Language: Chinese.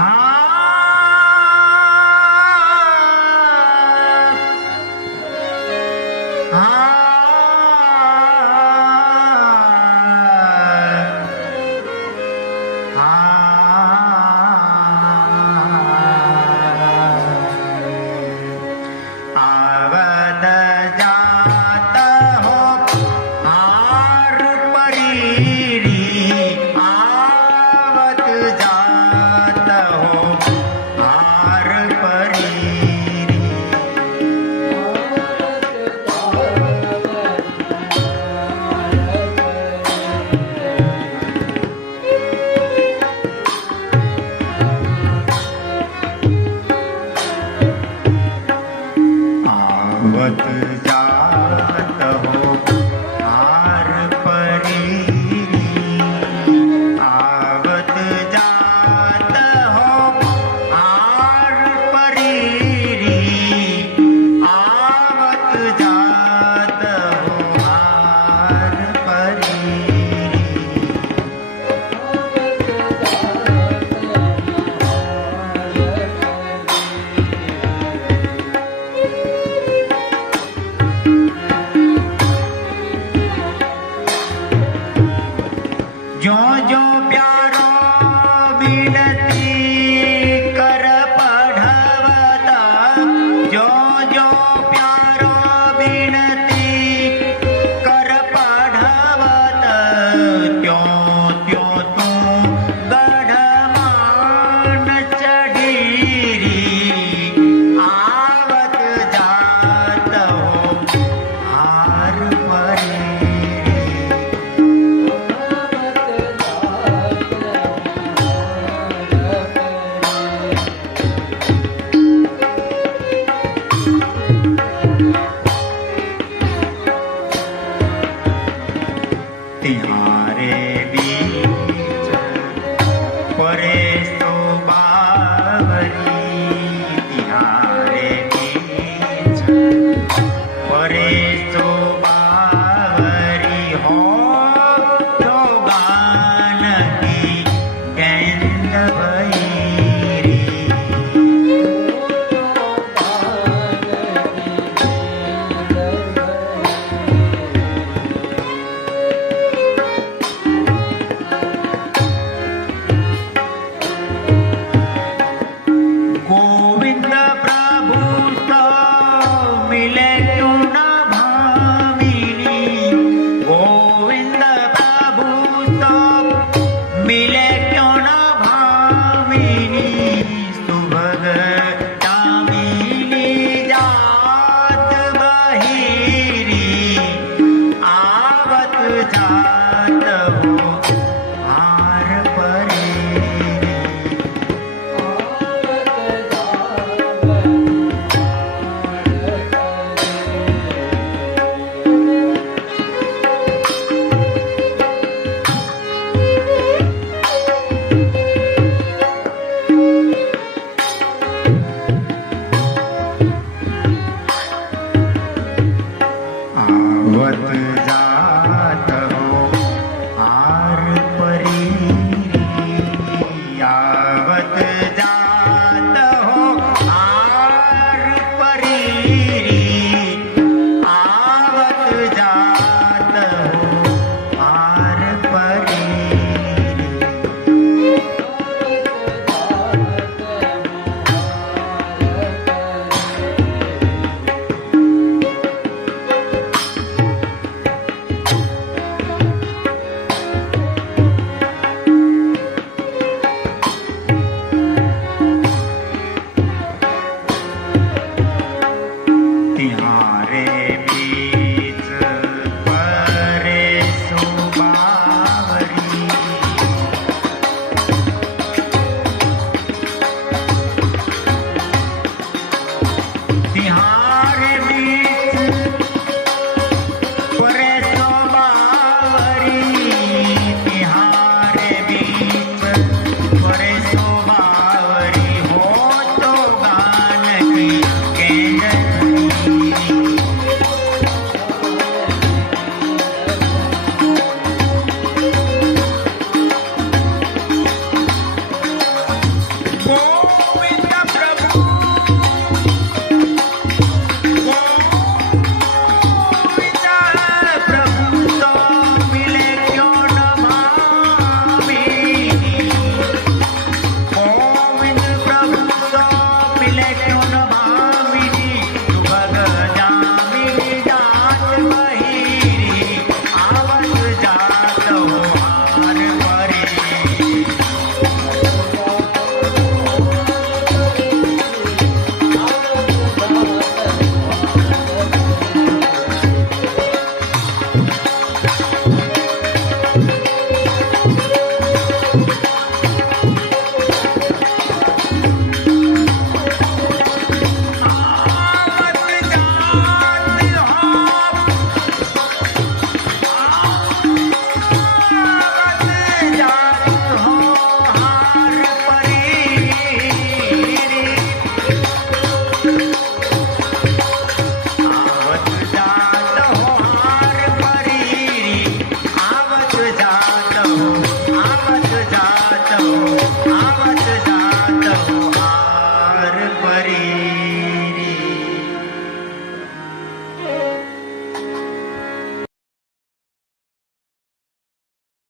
Ah. 我知道 হয়ে যা